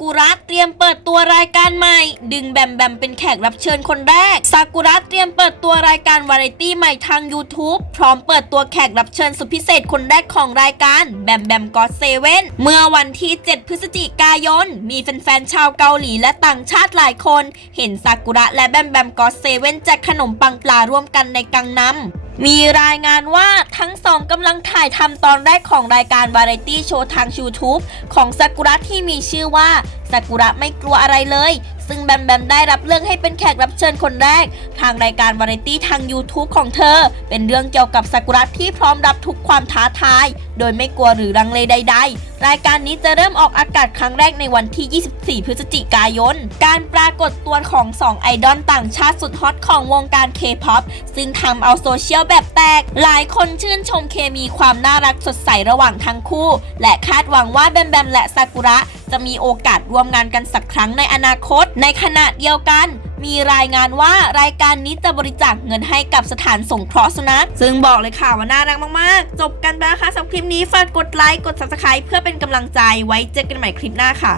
กุระเตรียมเปิดตัวรายการใหม่ ดึงแบมแบมเป็นแขกรับเชิญคนแรกซากุระเตรียมเปิดตัวรายการวาไรตี้ใหม่ทาง YouTube พร้อมเปิดตัวแขกรับเชิญสุดพิเศษคนแรกของรายการแบมแบมก็เซเว่นเมื่อวันที่ 7 พฤศจิกายน มีแฟนๆชาวเกาหลีและต่างชาติหลายคน เห็นซากุระและแบมแบมก็เซเว่นแจกขนมปังปลาร่วมกันในกังนำ มีรายงานว่าทั้งสองกำลังถ่ายทำตอนแรกของรายการวาไรตี้โชว์ทาง YouTube ของซากุระที่มีชื่อว่าซากุระไม่กลัวอะไรเลย ซึ่งแบมแบมได้รับเรื่องให้เป็นแขกรับเชิญคนแรก ทางรายการวาไรตี้ทาง YouTube ของเธอ เป็นเรื่องเกี่ยวกับซากุระที่พร้อมรับทุกความท้าทาย โดยไม่กลัวหรือรังเลใด ๆ รายการนี้จะเริ่มออกอากาศครั้งแรกในวันที่ 24 พฤศจิกายน การปรากฏตัวของ 2 ไอดอลต่างชาติสุดฮอตของวงการ K-POP ซึ่งทำเอาโซเชียลแบบแตก หลายคนชื่นชมเคมีความน่ารักสดใสระหว่างทั้งคู่ และคาดหวังว่าแบมแบมและซากุระจะมีโอกาสร่วมงานกันสักครั้งในอนาคต ในขณะเดียวกัน มีรายงานว่ารายการนี้จะบริจาคเงินให้กับสถานสงเคราะห์สุนัข ซึ่งบอกเลยค่ะว่าน่ารักมากๆ จบกันไปแล้วค่ะสำหรับคลิปนี้ฝากกดไลค์ กด subscribe เพื่อเป็นกำลังใจไว้เจอกันใหม่คลิปหน้าค่ะ